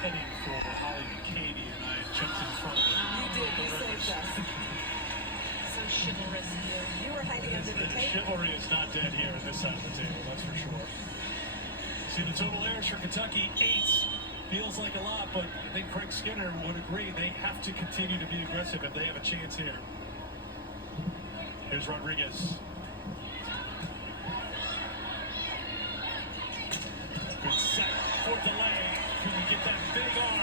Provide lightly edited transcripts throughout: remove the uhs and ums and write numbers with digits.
heading for Holly and Katie, and I jumped in front of it. You did. You saved us. So chivalrous of you. You were hiding under the table. Chivalry is not dead here on this side of the table, that's for sure. See, the total errors for Kentucky, 8. Feels like a lot, but I think Craig Skinner would agree they have to continue to be aggressive if they have a chance here. Here's Rodriguez. Good set for delay. Can we get that big arm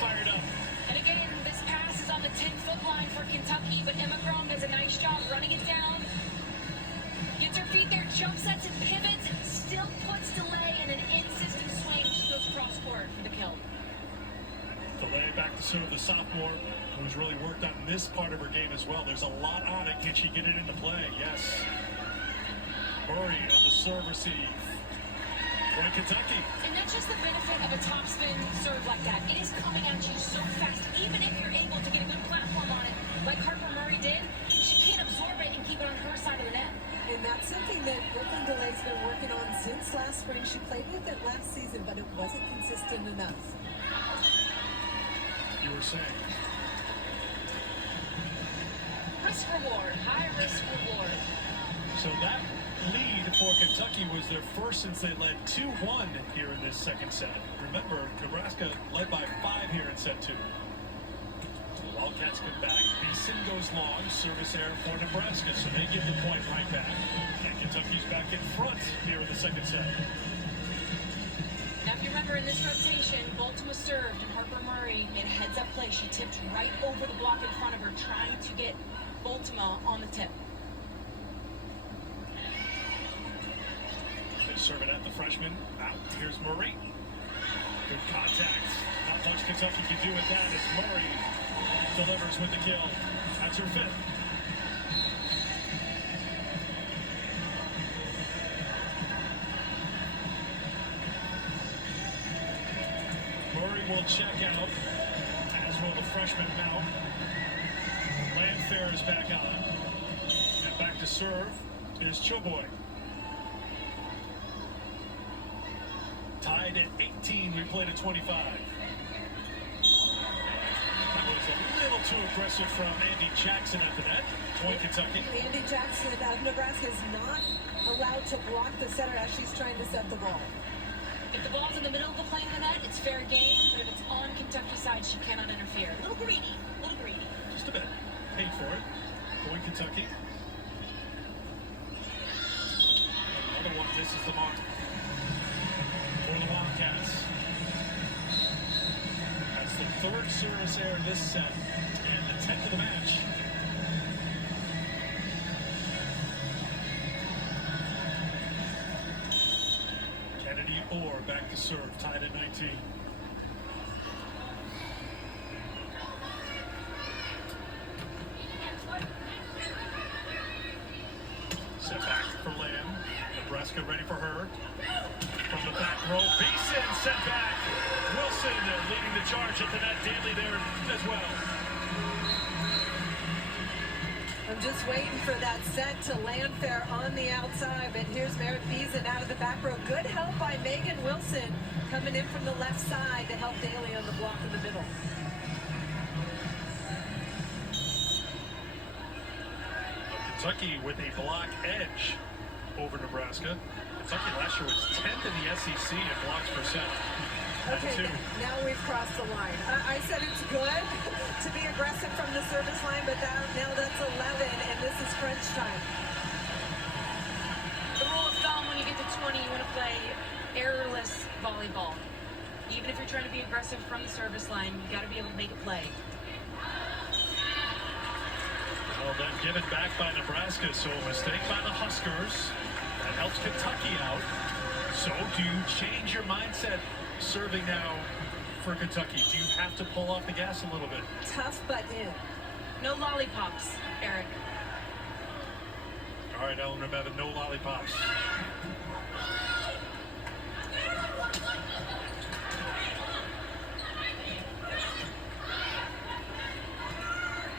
fired up? And again, this pass is on the 10-foot line for Kentucky, but Emma Grom does a nice job running it down. Gets her feet there, jump sets and pivots, still puts delay in an insistent swing. She goes cross court for the kill. Delay back to serve the sophomore, who's really worked on this part of her game as well. There's a lot on it. Can she get it into play? Yes. Murray on the serve receive. Point Kentucky. And that's just the benefit of a topspin serve like that. It is coming at you so fast, even if you're able to get a good platform on it, like Harper Murray did, she can't absorb it and keep it on her side of the net. And that's something that Brooklyn Delay's been working on since last spring. She played with it last season, but it wasn't consistent enough. You were saying. Risk reward, high risk reward. So that lead for Kentucky was their first since they led 2-1 here in this second set. Remember, Nebraska led by 5 here in set 2. The Wildcats come back. Beeson goes long. Service error for Nebraska, so they give the point right back. And Kentucky's back in front here in the second set. Now, if you remember in this rotation, Baltimore served and Harper Murray made a heads-up play. She tipped right over the block in front of her, trying to get Baltimore on the tip. They serve it at the freshman. Out. Here's Murray. Good contact. Not much Kentucky can do with that as Murray delivers with the kill. That's her 5th. Murray will check out, as will the freshman Mount. Landfair is back on. And back to serve is Choboy. Tied at 18, we played at 25. That was a little too aggressive from Andy Jackson at the net. Point Kentucky. Andy Jackson out of Nebraska is not allowed to block the setter as she's trying to set the ball. If the ball's in the middle of the plane of the net, it's fair game, but if it's on Kentucky's side, she cannot interfere. A little greedy, a little greedy. Just a bit. Paid for it. Point Kentucky. Another one misses the mark for the Wildcats. That's the 3rd service error this set and the 10th of the match. Kennedy Orr back to serve, tied at 19. Set back for Lamb. Nebraska ready for her. From the back row, Beeson set back. Wilson leading the charge at the net. Daly there as well. I'm just waiting for that set to Landfair on the outside, but here's Merritt Beeson out of the back row. Good help by Megan Wilson coming in from the left side to help Daly on the block in the middle. Kentucky with a block edge over Nebraska. Kentucky last year was 10th in the SEC in blocks per set. Okay, now we've crossed the line. I said it's good to be aggressive from the service line, but now that's 11, and this is crunch time. The rule of thumb when you get to 20, you want to play errorless volleyball. Even if you're trying to be aggressive from the service line, you got to be able to make a play. Well, then given back by Nebraska, so a mistake by the Huskers. That helps Kentucky out. So do you change your mindset serving now for Kentucky? Do you have to pull off the gas a little bit? Tough but in. No lollipops, Eric. All right, Eleanor Bevan, no lollipops.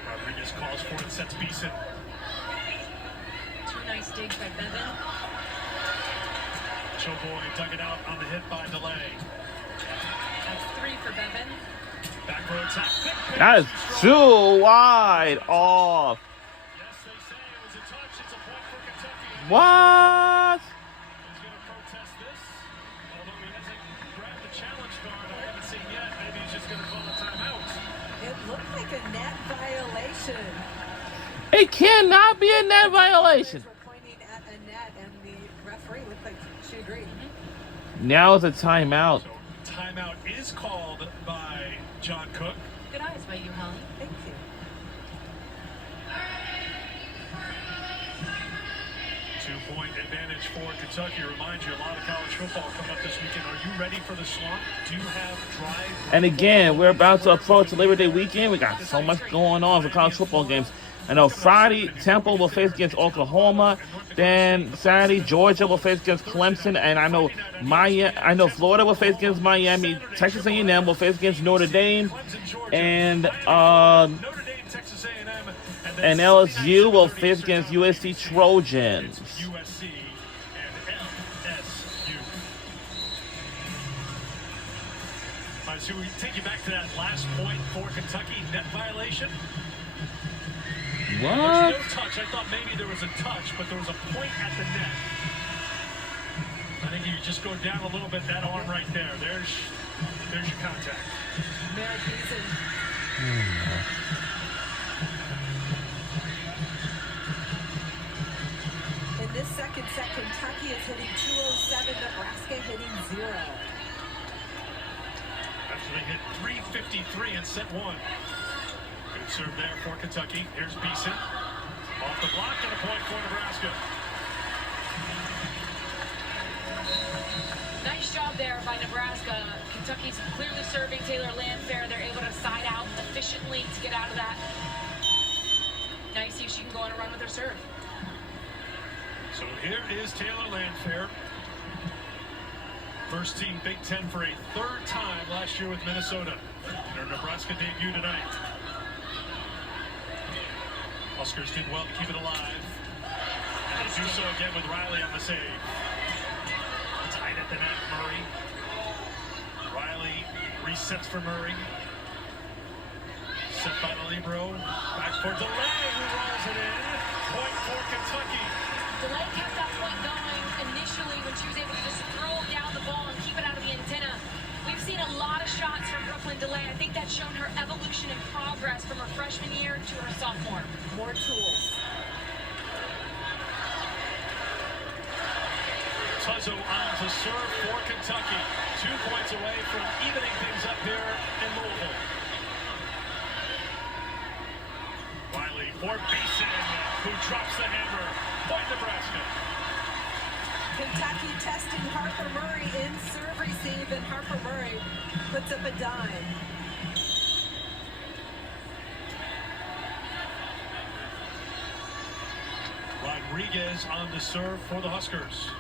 Rodriguez calls for it, sets Beeson. 2 nice digs by Bevan. Choboy dug it out on the hit by Delay. That's 3 for Bevan. Back row attack. Big That is pitch. too wide off. Yes, they say it was a touch. It's a point for Kentucky. What? He's going to protest this. Although he hasn't grabbed the challenge card, I haven't seen yet. Maybe he's just going to call a timeout. It looked like a net violation. It cannot be a net violation. We're pointing at a net, and the referee looked like she agreed. Now it's a timeout. So timeout is called by John Cook. Good eyes by you, Holly. Thank you. Two-point advantage for Kentucky. Remind you, a lot of college football coming up this weekend. Are you ready for the swamp? Do you have drive? And again, we're about to approach Labor Day weekend. We got so much going on for college football games. I know Friday, Temple will face against Oklahoma. Then Saturday, Georgia will face against Clemson. And I know Florida will face against Miami. Texas A&M will face against Notre Dame. And Notre Dame, Texas A&M, and LSU will face against USC Trojans. USC and LSU. All right, so we take you back to that last point for Kentucky. Net violation. What? There's no touch. I thought maybe there was a touch, but there was a point at the net. I think you just go down a little bit, that arm right there. There's your contact. Merritt Beason. In this second set, Kentucky is hitting 207, Nebraska hitting 0. After they hit 353 in set one. Good serve there for Kentucky. Here's Beason. Off the block and a point for Nebraska. Nice job there by Nebraska. Kentucky's clearly serving Taylor Landfair. They're able to side out efficiently to get out of that. Now you see if she can go on a run with her serve. So here is Taylor Landfair. First team Big Ten for a third time last year with Minnesota. In her Nebraska debut tonight. Huskers did well to keep it alive. And they do so again with Riley on the save. Tied at the net, Murray. Riley resets for Murray. Set by the libero. Back for DeLay, who rolls it in. Point for Kentucky. DeLay kept that point going initially when she was able to just throw down the ball and keep it out of the antenna. We've seen a lot of shots from Brooklyn DeLay. I think that's shown her evolution and progress from her freshman year to her sophomore. More tools. Tuzzo on to serve for Kentucky. 2 points away from evening things up here in Louisville. Riley for Beason, who drops the hammer. Point Nebraska. Kentucky testing Harper Murray in serve receive, and Harper Murray puts up a dime. Rodriguez on to serve for the Huskers.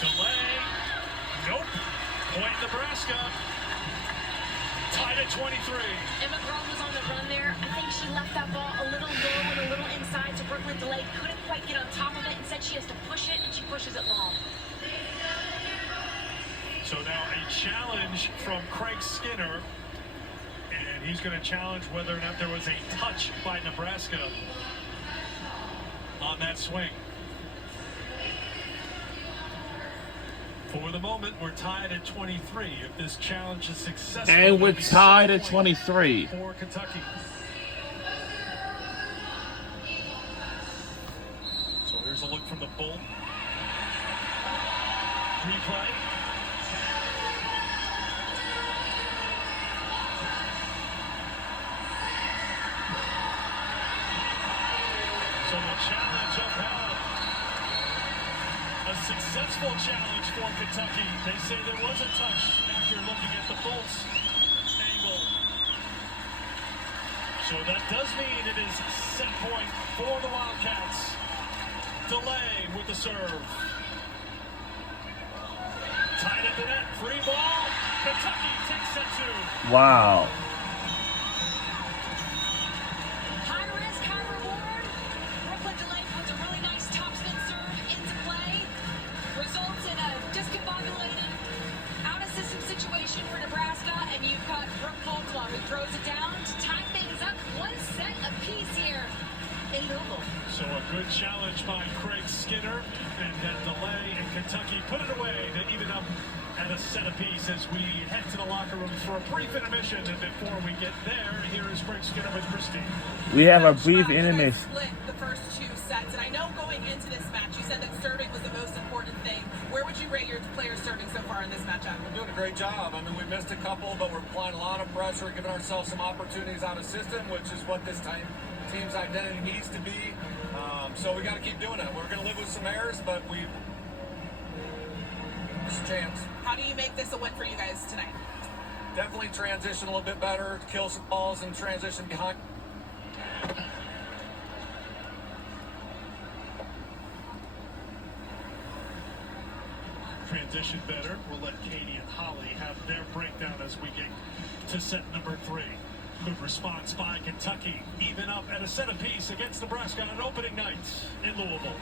Delay. Nope. Point Nebraska. Tied at 23. Emma Grom was on the run there. I think she left that ball a little low and a little inside, so Brooklyn DeLay couldn't quite get on top of it. Instead, she has to push it, and she pushes it long. So now a challenge from Craig Skinner. And he's going to challenge whether or not there was a touch by Nebraska on that swing. For the moment, we're tied at 23. If this challenge is successful, And we're it'll be tied at 6 23. for Kentucky. So here's a look from the bull. Replay. So the challenge upheld. A successful challenge for Kentucky. They say there was a touch after looking at the Bolt's angle. So that does mean it is set point for the Wildcats. Delay with the serve. Tied at the net, free ball. Kentucky takes set 2. Wow. High risk, high reward. Brooklyn DeLay puts a really nice topspin serve into play. Results in a Kentucky put it away to even up at a set apiece as we head to the locker room for a brief intermission. And before we get there, here is Greg Skinner with Christine. We have a brief You guys intermission. split the first two sets, and I know going into this match, you said that serving was the most important thing. Where would you rate your players serving so far in this matchup? We're doing a great job. I mean, we missed a couple, but we're applying a lot of pressure, giving ourselves some opportunities out of system, which is what this team's identity needs to be. So we got to keep doing it. We're going to live with some errors, but there's a chance. How do you make this a win for you guys tonight? Definitely transition a little bit better, kill some balls, and transition behind. Transition better. We'll let Katie and Holly have their breakdown as we get to set number 3. Good response by Kentucky. Even up at a set apiece against Nebraska on opening night in Louisville.